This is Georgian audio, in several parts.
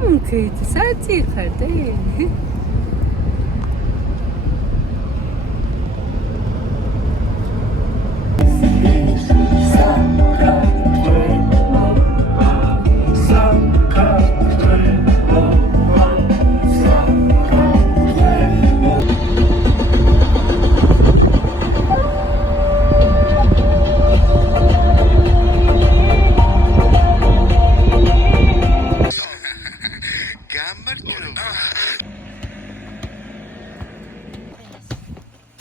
მამამქეთ, საათი ხარდე?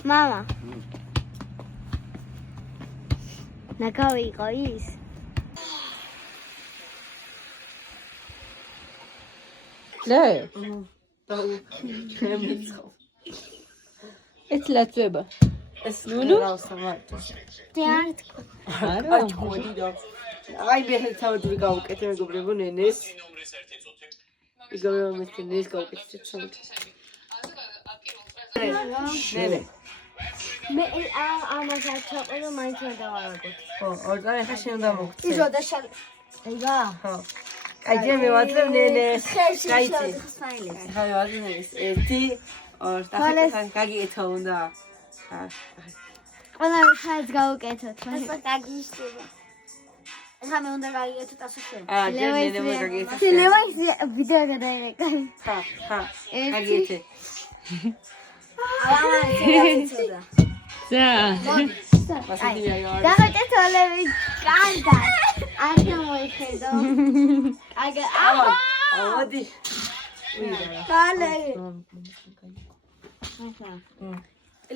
Mama. Nakawigo is. Le. ეს ლაწვება. ეს ნუნუ? Teatro. არა. აი მე თავი გავუკეთე მეგობრებო ნენეს. იგივე მომეცი ნენეს გავუკეთე ცოტა. ნენე. მე ამას აჩაყო მაინც უნდა დავარაგოთ. ხო, ორგან ახლა შენ უნდა მოგწე. ისო და შალ. ეგა. ხო. აი ჯერ მივაწევ ნენეს. გაიცი. ხა ვაზი ნენეს. 1 2 გაგიეთო უნდა. ყველა ხაც გავუკეთოთ. ასე დაგიშტება. ეხლა მე უნდა გავიგეთოთ ასე შენ. ჯერ ნენე მოგაგიეთო. ლევან ვიდეო გადაერეკა. ხა, გაგიეთე. ამა შეიძლება. ზა. დაგაკეთე ოლები კანდა. ასე მოიხედო. აგა მოდი. კალე.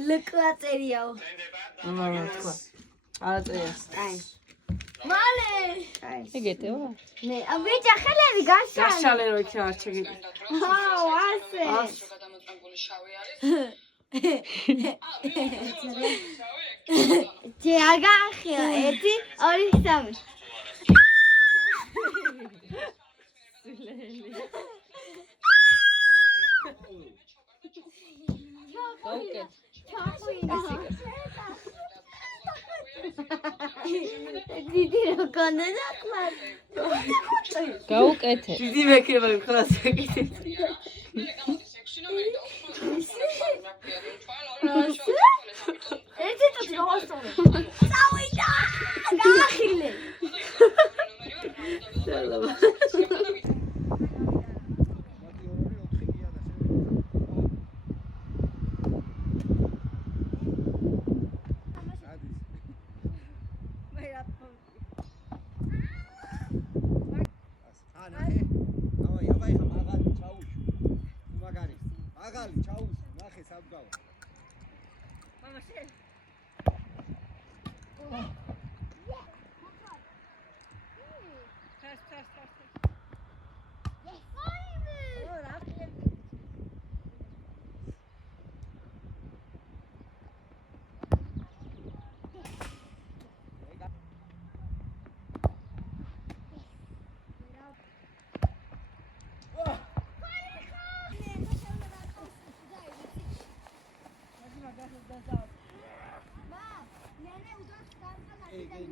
ლეკვატერიაო. მამა თქვა. არაწერია. აი. მალე. ეგეთეო? მე ვიჭა ხელები გაშალე. გაშალე რო იქნა არ ჩეგები. აუ ასე. ჯე აგახია 1 2 3. დიდი რო კონდა დაკლად. გაუკეთე. დიდი მეკება ხლას ეკეთე. ერთი წუთი გავასწორე. წავიდა. გაახილე.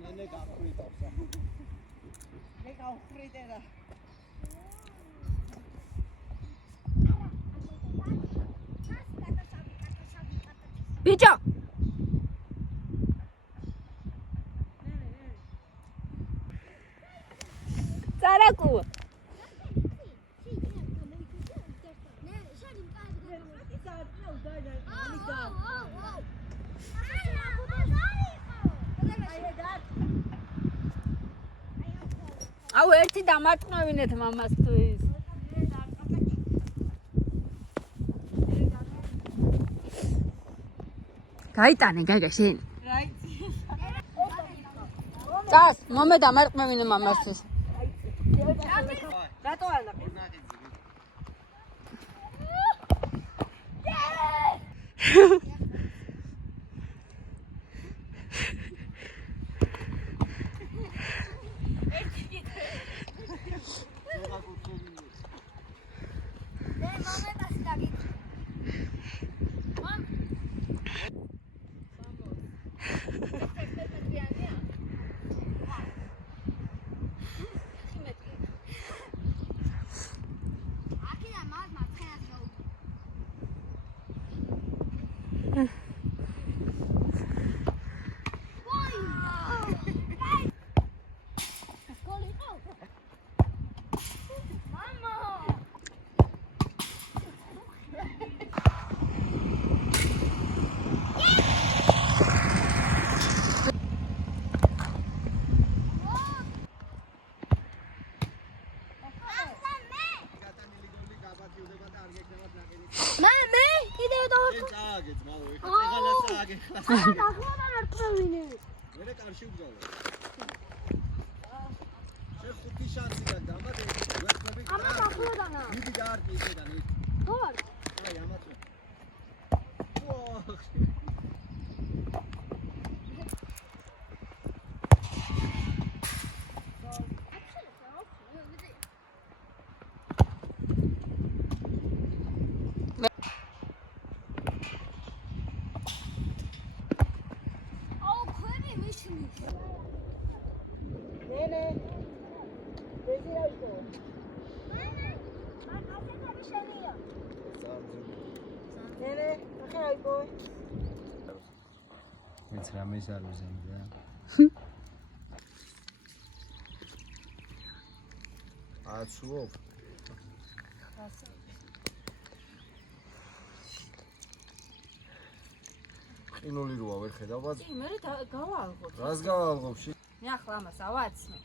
ნენე გაფრიტავსა. მე გავხვრიტე რა. ბიჭო. წარაკუო. აუ ერთი დამარტყმევინეთ მამასთვის. გაიტანე გაგა შენ. წას, მომე დამარტყმევინე მამასთვის. რატო არ ნახე? შენ წააგე ძმაო, ეხლა წეღანა წააგე ხლა. ახლა ნარკვევინე. მერე კარში ვგზავნე. შენ ხუთი შანსი გაქვს, ამათ ვერცხლები. ამათ ახლოდანა. მიდი გაარტი იქიდან იქ. ხარ? აი ამათ. ოხ. აუ, ქვები მიშნის. ნენე ბეზი რა იყო? მან ასეთები შენია. ნენე ახლა იყო. მეც რამეს არ ვიზამდა. აცუო. ყინული როა ვერ ხედავ ბაც. მე გავალღოთ. რას გავალღობ შე? მე ახლა ამას ავაცნო.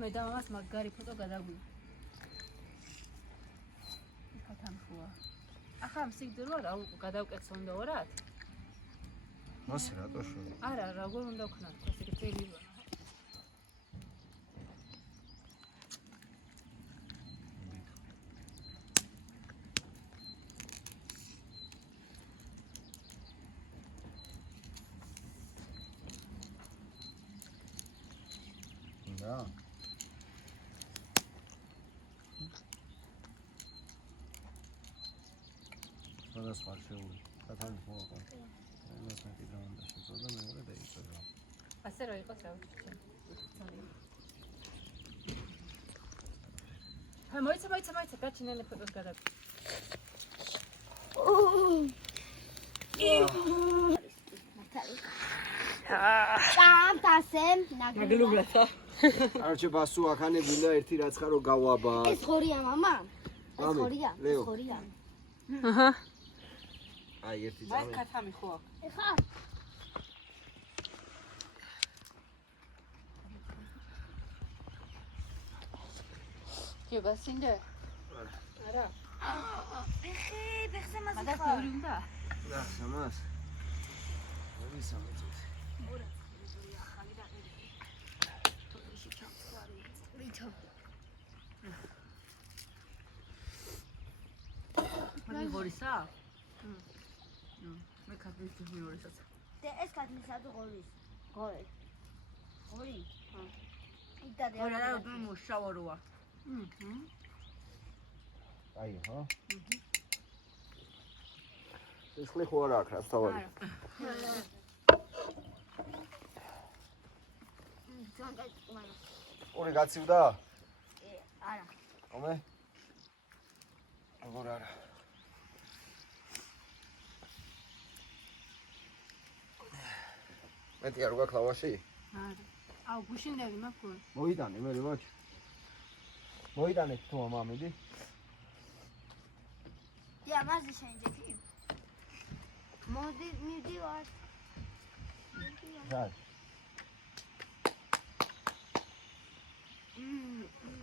მე და მამას მაგარი ფოტო გადაგვი. იქათან ხოა. ახლა მსიგდროა რა გადავკეთო უნდა ვარად? მასე რატო შო? არა, როგორ უნდა ვქნა, ესე გწელი. და სხვადასხვა შეული. კათანი მოაყვა. ეს მეტი დაუნდა შეწოდა მეორე დაიწოდა. ასე რომ იყოს რა ვიცი. მოიცა გაჩინელი ფოტოს გადაგ. წამთასემ ნაგლუბლათა. არჩე ბასუ ახანე გინდა ერთი რაცხა რო გავაბა. ეს ხორია მამა? ეს მამი, ხორია? ლეო. ეს ხორია? აჰა. აი ერთი მაგ წამი. ქათამი ხო აქვს. ეხა კი ბასინდე? არა. ფეხზე მას მაგას ნორი უნდა? და სამას. ორი სამეცი. მაგ გორისა? მე ქათმის ჯუნიორისაც. და ეს კადმისა თუ ღორის. ღორი. ღორი? ჰა. იდა და არა, რა მოშავაროა. აი ხო? ეს ხლი ხო არა აქ რა თავარი. ორი გაცივდა? არა. ომე? როგორ არა? მეტი არ გაქვს ლავაში? არა. აუ გუშინდელი მაქვს. მოიტანე მე როჩ. მოიტანე თუ მამიდი? დია მასი შენჯექი. მოდი მიდივარ. რა?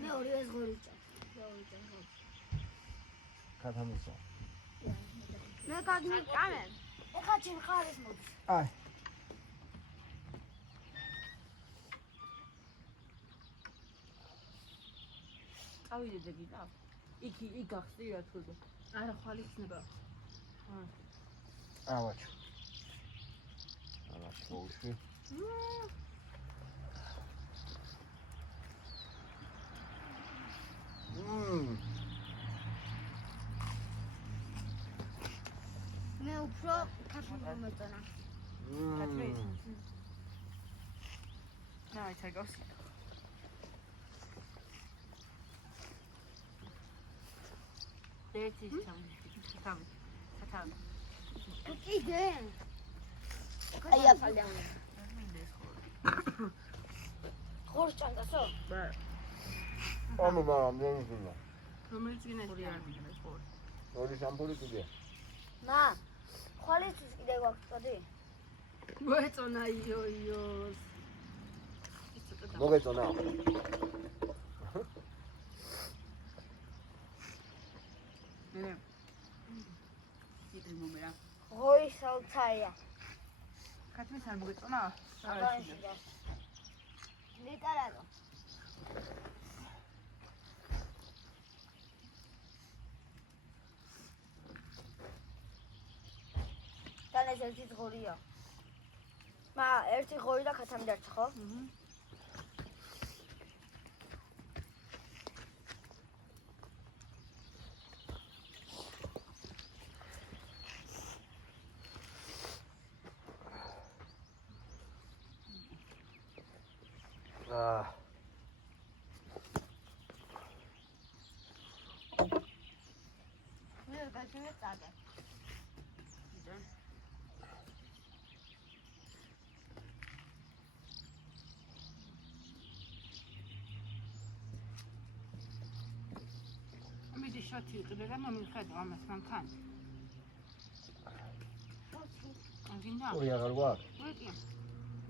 მე ორი ეს ღორი წა. ქათამისო. მე კადმი წამე. ეხა ჩემ ხარეს მოდი. აი. წავიდე გიდა. იქ გახსნია თულზე. არა ხალი ხსნება. ავაჩ. ავაჩ მოუშვი. მე უფრო ქართული მომეწონა. და იცაგავს. დეცის ჩამი. სათავე. კიდე. აი აფალდა. ხორს ჭანდასო? და ანუ მაგრამ ნენგინა. რომელიც გინეთი არის ხორი. ორი შამპური კიდე. მა. ხვალისთვის კიდე გვაქვს წოდი? მოეწონა იოს. მოგეწონა. მე. კიდე მომერა. ღოის საოცარია. ქათმის არ მოგეწონა? ლიტარალო. თან ეს ერთი ღორია. ერთი ღორი და ქათამი დარჩა, ხო? მიდი შოთი იყიდე და მომიხედო ამას მანქან. გინდა? ორი აღარ გვაქვს. ვიკი.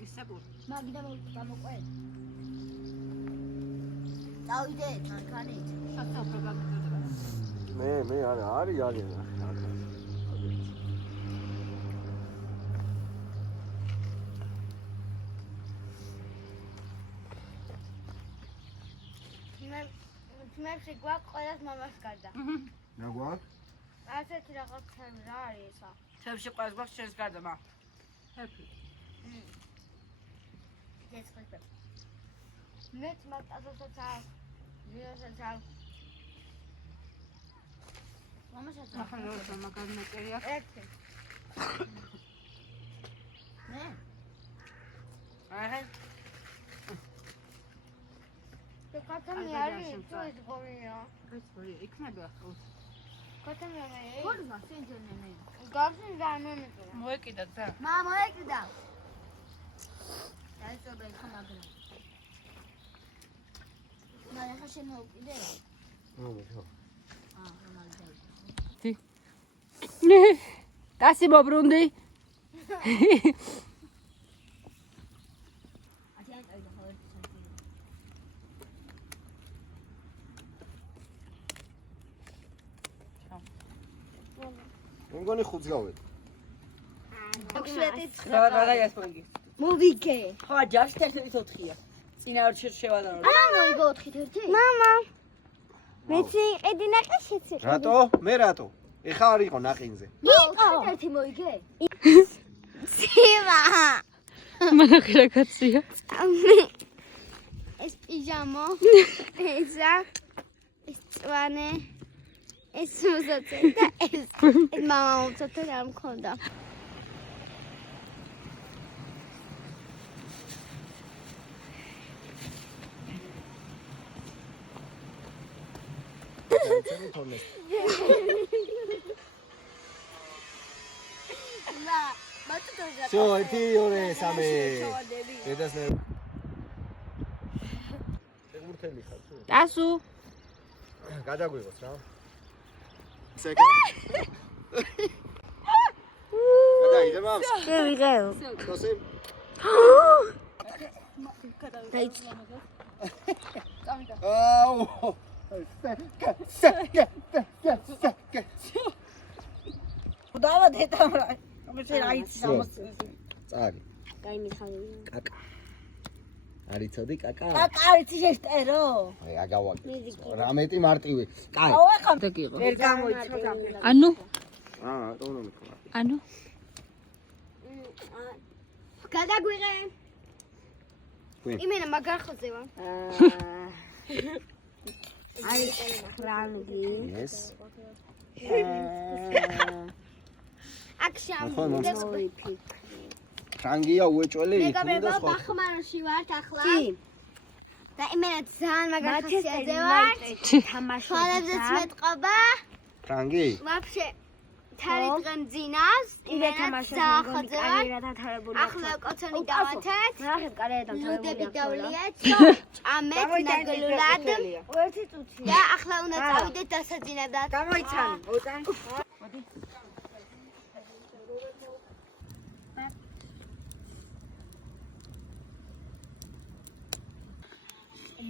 ისაბურ. მაგიდა გამოყვე. დავიდე მანქანით. შოთი უფრო გაგიწოდება. მე არის. მე შეგვაქვს ყველას მამას გარდა. რა გვაქვს? ასეთი რაღაცა რა არის ესა? თევში ყველას გვაქვს შენს გარდა მა. ჰეპი. დეცხლებ. მე მაგასაც აქვს. ვიასაც აქვს. მამასაც ახლა რა მაგარი მეტერია? ერთი. ნე. აჰა. ქათამი არის თუ ეს ღორია. ეს ღორია იქნება ახლა. ქათამი არის. ხორმა სენჯენე. გავსინ გამომიწო. მოეკიდა და. მოეკიდა. დაიწყება ხომ აგრა. ახლა შენ მოვკიდე? მოვიდე. დასი მობრუნდი. მეგონი ხუთს გავედ. რა გასმოიგი? მოვიგე. ხო, ჯარში თერთმეტი 4-ია. წინა ორ შევადარო. მოვიგე 4-1. მამა. მეცი ყიდი ნაყაშიც იყო. რატო? მე რატო? ეხა არ იყო ნაყინზე. იყო. ერთი მოვიგე. სივა. მანახერა კაცია. ეს პიჟამო. ესა. ეს წვანე. ეს მუზოთე და ეს მამა მუზოთე არ მქონდა. всё, 1-2-3. დედას მე. შეგურთელი ხარ თუ? დასუ. გადაგვიღოს რა. გადაიდე მამს. ვიღეო. ხოსე. აუ. დავა დეტამრა. ამაში რაიც ამოსწრეს. წარი. გაიმიხარი. კაკა. არიცოდი კაკა? კაკა იცი შეშტერო? აი აგავაკი. რამეტი მარტივი. კაი. აუ ეხა დაგიღო. ვერ გამოიწვა. ანუ? რატომ უნდა მეკვა? ანუ? გადაგვიღე. ვინ? იმენა მაგარ ხოზე ვარ. აი ფრანგი. ეს. აქ ხო, შემოვიდე. ფრანგია უეჭველი იქნება მეგობრებო, სხვა. ბახმაროში ვართ ახლა. და იმენა ძალიან მაგარ ხასიათზე ვარ. თამაშობთ. მეტყობა. ფრანგი? ვაფშე თარიღენ ძინავს. იმენა ძახოძე ვარ. ახლა კოცონი გავათეთ. ნახეთ კარიერა დამთავრებული. ლუდები დავლიეთ. ჭამეთ ნაგლულად. ერთი წუთი. და ახლა უნდა წავიდეთ დასაძინებლად. გამოიცანი, მოწან.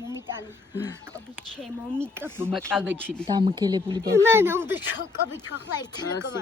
მომიტანი. კობი ჩემო მიკაფ. მომაკალბეჩილი დამგელებული ბავშვი. მან უნდა ჩოკობი ახლა ერთნაკობა.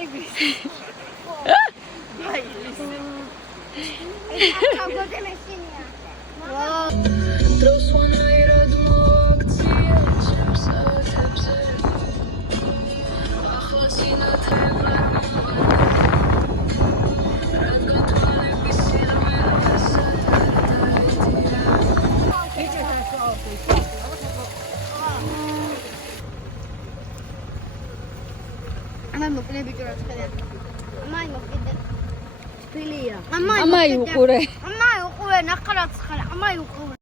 გაიბის. ეს აღგოდე მეშინია. ამან მოკლები ჯერა ცხელია. ამაი მოკლე. სპილია. ამაი უყურე. ამაი უყურე ნახალაც ხარ. ამაი უყურე.